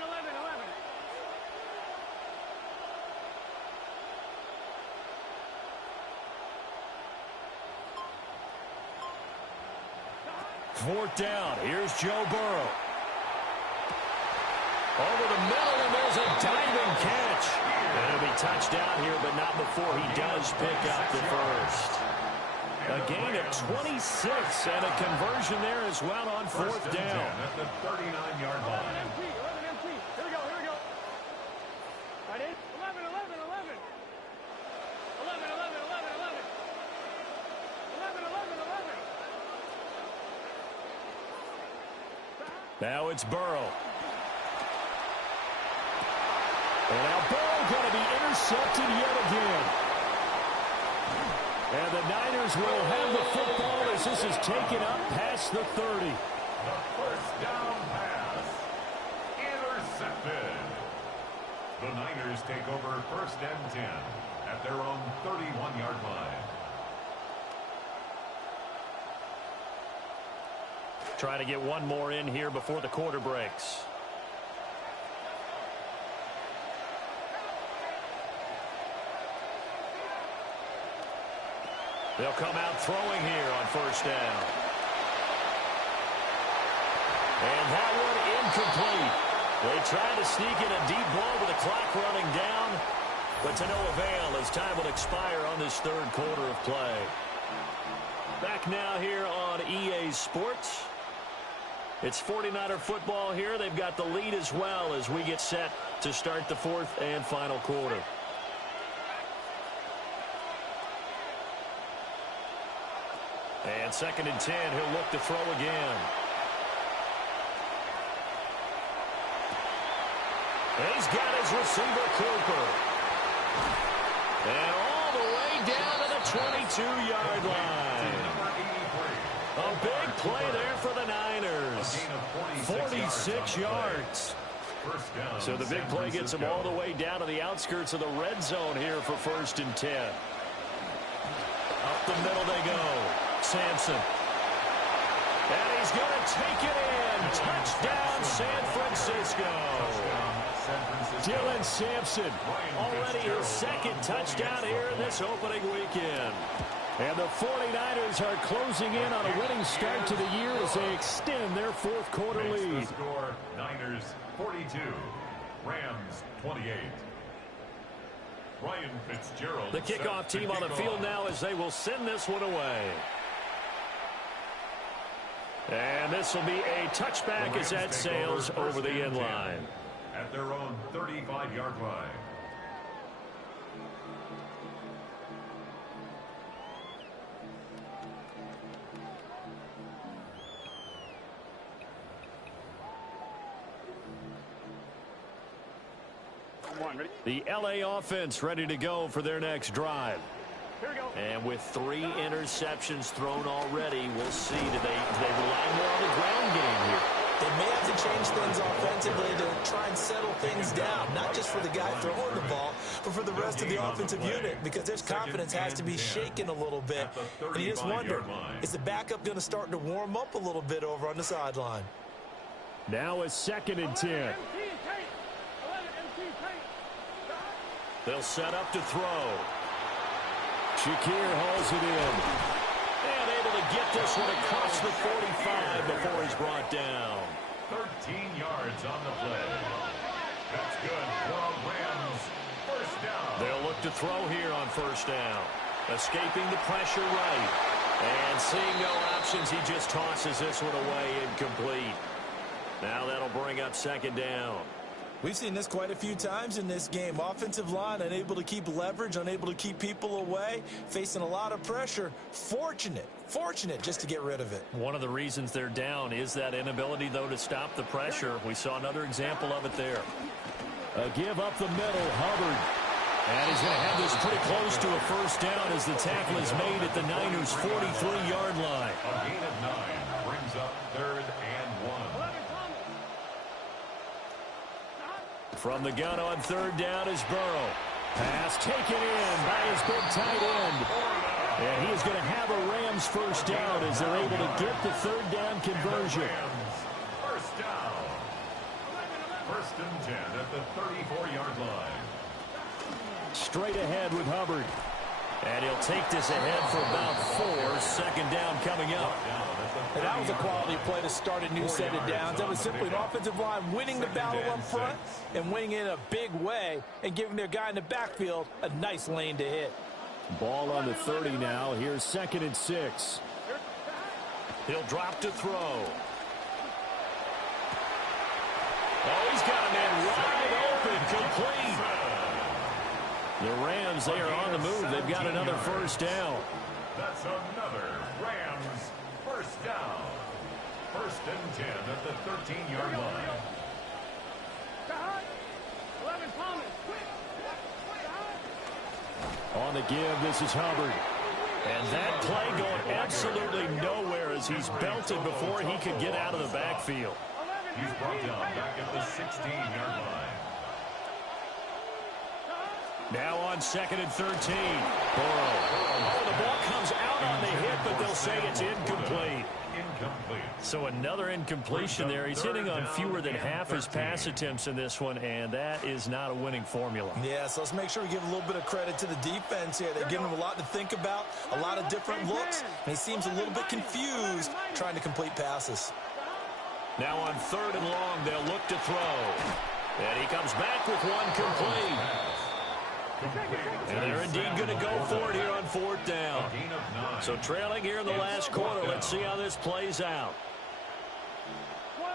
4th down. Here's Joe Burrow. Over the middle, and there's a diving catch. And it'll be touchdown here, but not before he does pick up the first. A gain of 26 and a conversion there as well on 4th down. At the 39-yard line. 11 MT, 11 MT. Here we go, here we go. Right in. 11, 11, 11. 11, 11, 11, 11. 11, 11, 11. Now it's Burrow. And now Burrow going to be intercepted yet again. And the Niners will have the football as this is taken up past the 30. The first down pass. Intercepted. The Niners take over 1st and 10 at their own 31-yard line. Trying to get one more in here before the quarter breaks. They'll come out throwing here on 1st down. And that one incomplete. They tried to sneak in a deep ball with the clock running down, but to no avail as time will expire on this 3rd quarter of play. Back now here on EA Sports. It's 49er football here. They've got the lead as well as we get set to start the 4th and final quarter. And 2nd and 10, he'll look to throw again. And he's got his receiver, Cooper. And all the way down to the 22-yard line. A big play there for the Niners. 46 yards. So the big play gets them all the way down to the outskirts of the red zone here for 1st and 10. Up the middle they go. Sampson. And he's going to take it in. Touchdown, San Francisco. Dylan Sampson, already his 2nd touchdown here in this opening weekend. And the 49ers are closing in on a winning start to the year as they extend their 4th quarter lead. The score, Niners 42, Rams 28. Ryan Fitzgerald. The kickoff team on the field now as they will send this one away. And this will be a touchback as that sails over the end line. At their own 35-yard line. The LA offense ready to go for their next drive. Here we go. And with 3 interceptions thrown already, we'll see. Do they rely more on the ground game here? They may have to change things offensively to try and settle things down, not just for the guy throwing the ball, but for the rest of the offensive unit, because their confidence has to be shaken a little bit. And you just wonder, is the backup going to start to warm up a little bit over on the sideline? Now it's 2nd and 10. They'll set up to throw. Shakir hauls it in. And able to get this one across the 45 before he's brought down. 13 yards on the play. That's good for Rams. 1st down. They'll look to throw here on 1st down. Escaping the pressure right. And seeing no options, he just tosses this one away incomplete. Now that'll bring up 2nd down. We've seen this quite a few times in this game. Offensive line unable to keep leverage, unable to keep people away, facing a lot of pressure. Fortunate just to get rid of it. One of the reasons they're down is that inability, though, to stop the pressure. We saw another example of it there. A give up the middle, Hubbard. And he's going to have this pretty close to a 1st down as the tackle is made at the Niners' 43-yard line. A gain of 9 brings up 3rd and 1. From the gun on 3rd down is Burrow. Pass taken in by his big tight end. And he is going to have a Rams 1st down as they're able to get the 3rd down conversion. 1st down. 1st and 10 at the 34-yard line. Straight ahead with Hubbard. And he'll take this ahead for about 4. Second down coming up. And that was a quality play to start a new set of downs. That was simply an offensive line winning the battle up front and winning in a big way and giving their guy in the backfield a nice lane to hit. Ball on the 30 now. Here's 2nd and 6. He'll drop to throw. Oh, he's got a man wide open, complete. The Rams, they are on the move. They've got another first down. That's another Rams first down. 1st and 10 at the 13-yard line. 11 Thomas. On the give, this is Hubbard. And that play going absolutely nowhere as he's belted before he could get out of the backfield. He's brought down back at the 16-yard line. Now on 2nd and 13. Burrow. Oh, the ball comes out on the hit, but they'll say it's incomplete. So another incompletion there. He's hitting on fewer than half his pass attempts in this one, and that is not a winning formula. Yeah, so let's make sure we give a little bit of credit to the defense here. They're giving him a lot to think about, a lot of different looks, and he seems a little bit confused trying to complete passes. Now on 3rd and long, they'll look to throw. And he comes back with one complete. And they're indeed going to go for it here on 4th down. So trailing here in the last quarter. Let's see how this plays out. 12,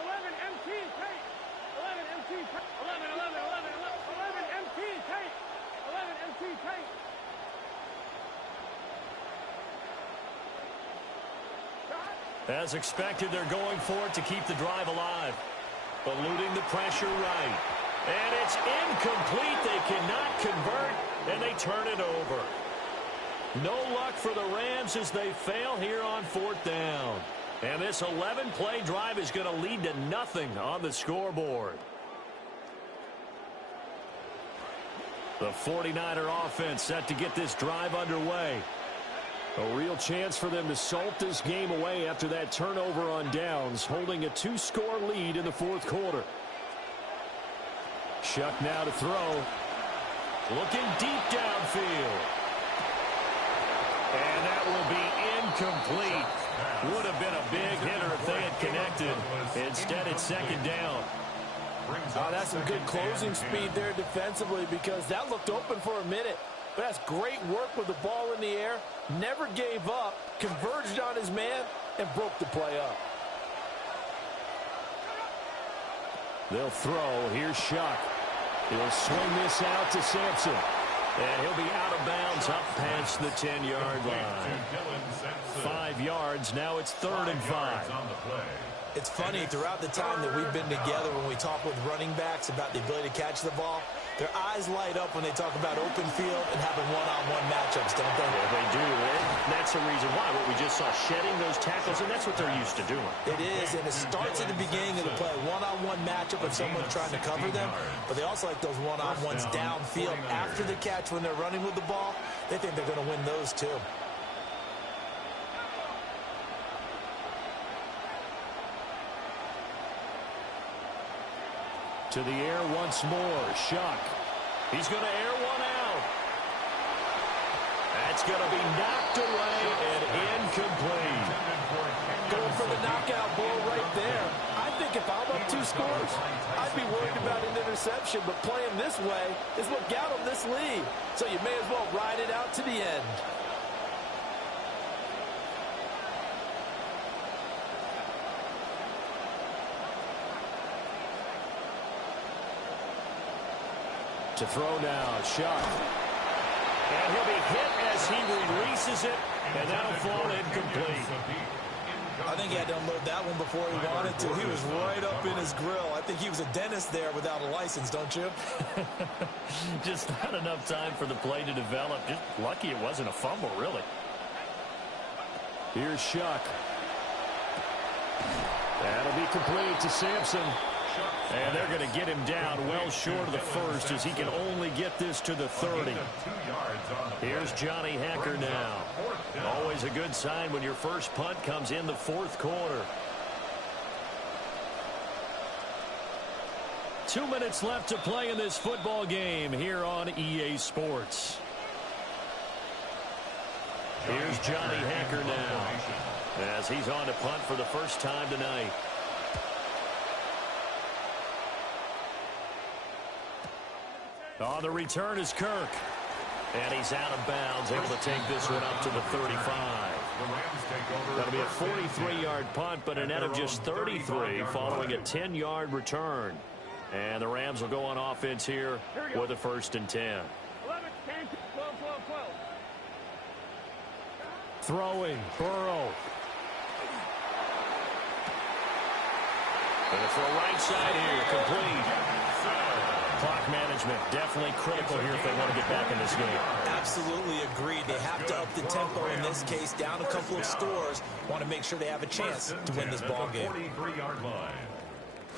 11 MT tape. 11 MT tape. 11 MT tape. 11 MT tape. As expected, they're going for it to keep the drive alive. Eluding the pressure right. And it's incomplete. They cannot convert, and they turn it over. No luck for the Rams as they fail here on 4th down. And this 11-play drive is going to lead to nothing on the scoreboard. The 49er offense set to get this drive underway. A real chance for them to salt this game away after that turnover on downs, holding a 2-score lead in the 4th quarter. Shuck now to throw. Looking deep downfield. And that will be incomplete. Would have been a big hitter if they had connected. Instead, it's 2nd down. Oh, that's some good closing speed there defensively because that looked open for a minute. But that's great work with the ball in the air. Never gave up, converged on his man, and broke the play up. They'll throw. Here's Shuck. He'll swing this out to Sampson. And he'll be out of bounds up past the 10-yard line. 5 yards. Now it's 3rd and 5. It's funny, throughout the time that we've been together, when we talk with running backs about the ability to catch the ball, their eyes light up when they talk about open field and having one-on-one matchups, don't they? Yeah, they do. And that's the reason why. What we just saw, shedding those tackles, and that's what they're used to doing. It is, and it starts at the beginning of the play. One-on-one matchup if someone's trying to cover them, but they also like those one-on-ones downfield after the catch when they're running with the ball. They think they're going to win those too. To the air once more. Shuck. He's going to air one out. That's going to be knocked away and incomplete. Going for the knockout blow right there. I think if I'm up 2 scores, I'd be worried about an interception, but playing this way is what got him this lead. So you may as well ride it out to the end. To throw now, Shuck. And he'll be hit as he releases it, and that'll fall incomplete. I think he had to unload that one before he wanted to. He was right up in his grill. I think he was a dentist there without a license, don't you? Just not enough time for the play to develop. Just lucky it wasn't a fumble, really. Here's Shuck. That'll be complete to Sampson. And they're going to get him down well short of the first as he can only get this to the 30. Here's Johnny Hecker now. Always a good sign when your first punt comes in the 4th quarter. 2 minutes left to play in this football game here on EA Sports. Here's Johnny Hacker now as he's on to punt for the first time tonight. On the return is Kirk. And he's out of bounds, able to take this one up to the 35. That'll be a 43-yard punt, but a net of just 33 following a 10-yard return. And the Rams will go on offense here with a 1st and 10. 11, 10, 12, 12, 12. Throwing, Burrow. And it's the right side here, complete. Clock management, definitely critical here if they want to get back in this game. Absolutely agreed. They have to up the tempo in this case, down a couple of scores. Want to make sure they have a chance to win this ball game.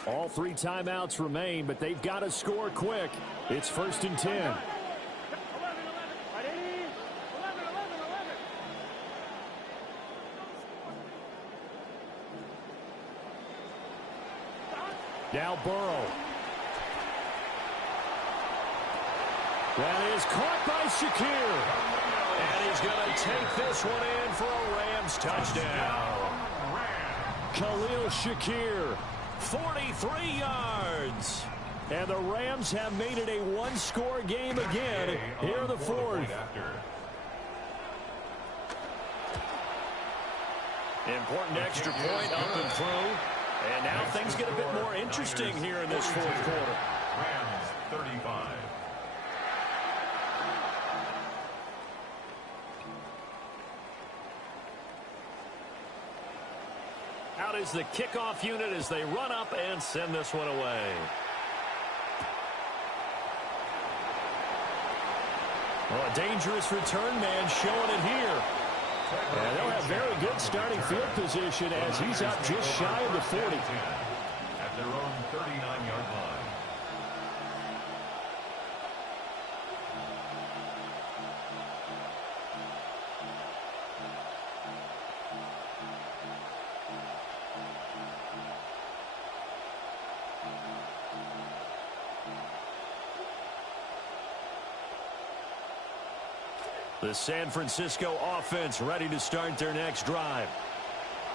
All 3 timeouts remain, but they've got to score quick. It's 1st and 10. 11, 11. Ready? 11, 11, 11. Now Burrow. That is caught by Shakir. And he's going to take this one in for a Rams touchdown. Khalil Shakir, 43 yards. And the Rams have made it a 1-score game again here in the 4th. Important extra point up and through. And now things get a bit more interesting here in this 4th quarter. Rams 35. Out is the kickoff unit as they run up and send this one away. Well, a dangerous return man showing it here. And they'll have very good starting field position as he's up just shy of the 40. At their own 39-yard line. The San Francisco offense ready to start their next drive.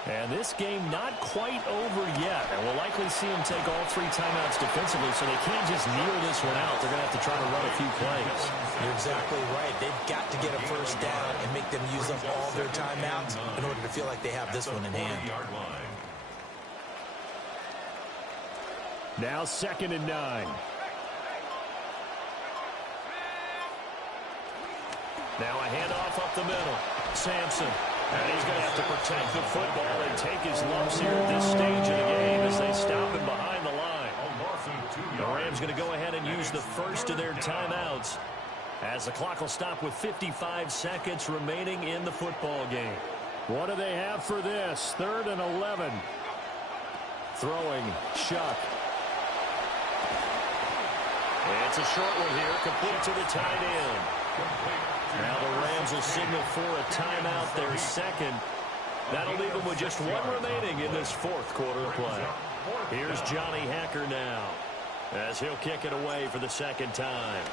And this game not quite over yet. And we'll likely see them take all 3 timeouts defensively, so they can't just kneel this one out. They're going to have to try to run a few plays. You're exactly right. They've got to get a 1st down and make them use up all their timeouts in order to feel like they have this one in hand. Now 2nd and 9. Now a handoff up the middle. Sampson. And he's going to have to protect the football and take his lumps here at this stage of the game as they stop him behind the line. The Rams going to go ahead and use the first of their timeouts as the clock will stop with 55 seconds remaining in the football game. What do they have for this? 3rd and 11. Throwing, Shuck. It's a short one here, complete to the tight end. Now the Rams will signal for a timeout, their 2nd. That'll leave them with just 1 remaining in this 4th quarter of play. Here's Johnny Hacker now as he'll kick it away for the 2nd time.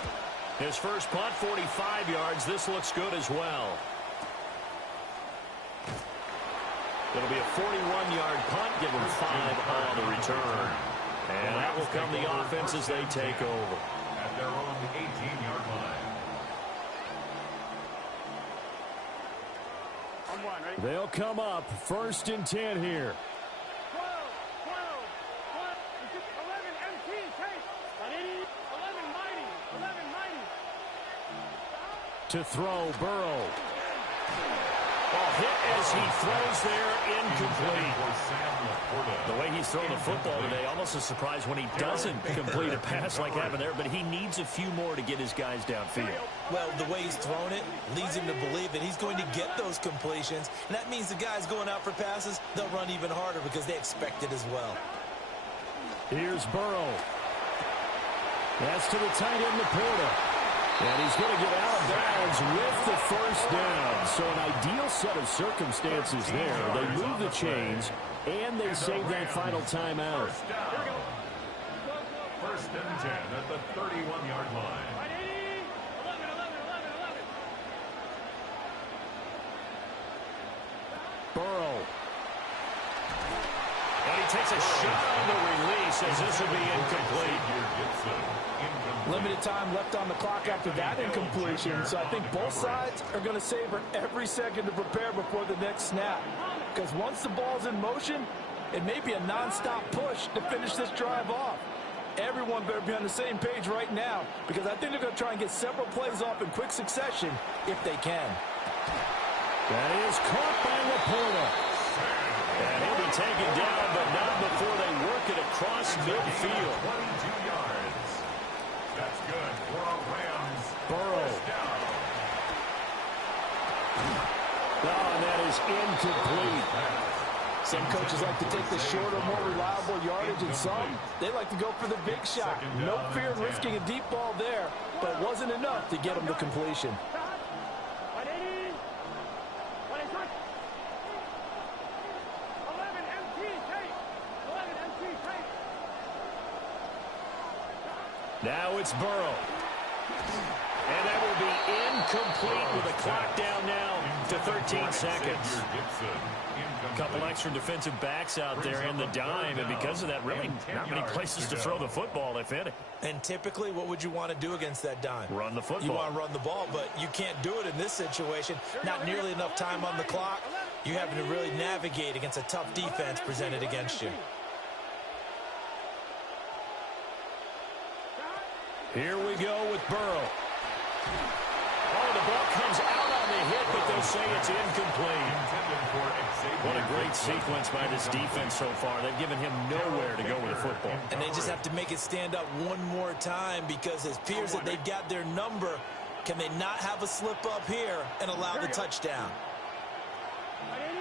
His first punt, 45 yards. This looks good as well. It'll be a 41-yard punt, give them 5 on the return. And that will come the offense as they take over. At their own 18-yard line. They'll come up 1st and 10 here. 12, 12, 11, MT, take. 11, mighty, 11, mighty. To throw, Burrow. Ball hit as he throws there, incomplete. The way he's throwing the football today, almost a surprise when he doesn't complete a pass like happened there, but he needs a few more to get his guys downfield. Well, the way he's thrown it leads him to believe that he's going to get those completions, and that means the guys going out for passes, they'll run even harder because they expect it as well. Here's Burrow. That's to the tight end, Laporta. And he's going to get out of bounds with the 1st down. So an ideal set of circumstances there. They move the chains, and they save that final timeout. First and 10 at the 31-yard line. Right, 80. 11, 11, 11, 11. Burrow. And he takes a shot on the release as this will be incomplete. Limited time left on the clock after that incompletion, so I think both sides are going to savor every second to prepare before the next snap. Because once the ball's in motion, it may be a non-stop push to finish this drive off. Everyone better be on the same page right now, because I think they're going to try and get several plays off in quick succession if they can. That is caught by Laporta. And he'll be taken down, but not before they work it across midfield. 22 yards. That's good for a Rams. Burrow. First down. Oh, and that is incomplete. Some coaches like to take the shorter, more reliable yardage, and some, they like to go for the big shot. No fear in risking a deep ball there, but it wasn't enough to get them to completion. Right, 80. What is it? 11 MT tape. 11 MT tape. Now it's Burrow. And that will be incomplete with a clock down now to 13 seconds. A couple extra defensive backs out there in the dime, and because of that, really not many places to throw the football, if any. And typically, what would you want to do against that dime? Run the football. You want to run the ball, but you can't do it in this situation. Not nearly enough time on the clock. You having to really navigate against a tough defense presented against you. Here we go with Burrow. Oh, the ball comes out on the hit, but they'll say it's incomplete. What a great sequence by this defense so far. They've given him nowhere to go with the football. And they just have to make it stand up one more time, because it appears that they've got their number. Can they not have a slip up here and allow the touchdown? Right, 80.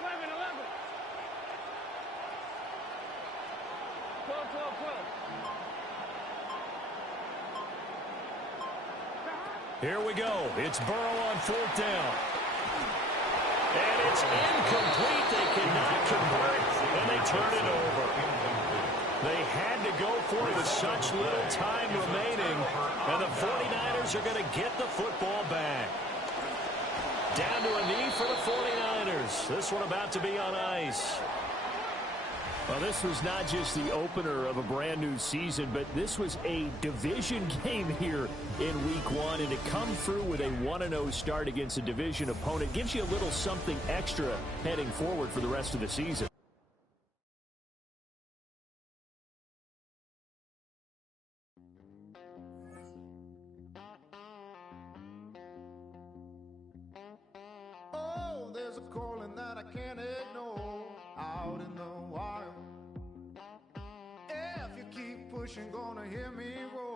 11, 11. 12, 12, 12. Here we go. It's Burrow on fourth down. And it's incomplete. They cannot convert, and they turn it over. They had to go for it with such little time remaining, and the 49ers are going to get the football back. Down to a knee for the 49ers. This one about to be on ice. Well, this was not just the opener of a brand new season, but this was a division game here in week one, and to come through with a 1-0 start against a division opponent gives you a little something extra heading forward for the rest of the season. Oh, there's a calling that I can't ignore out in the wild. If you keep pushing, gonna hear me roar.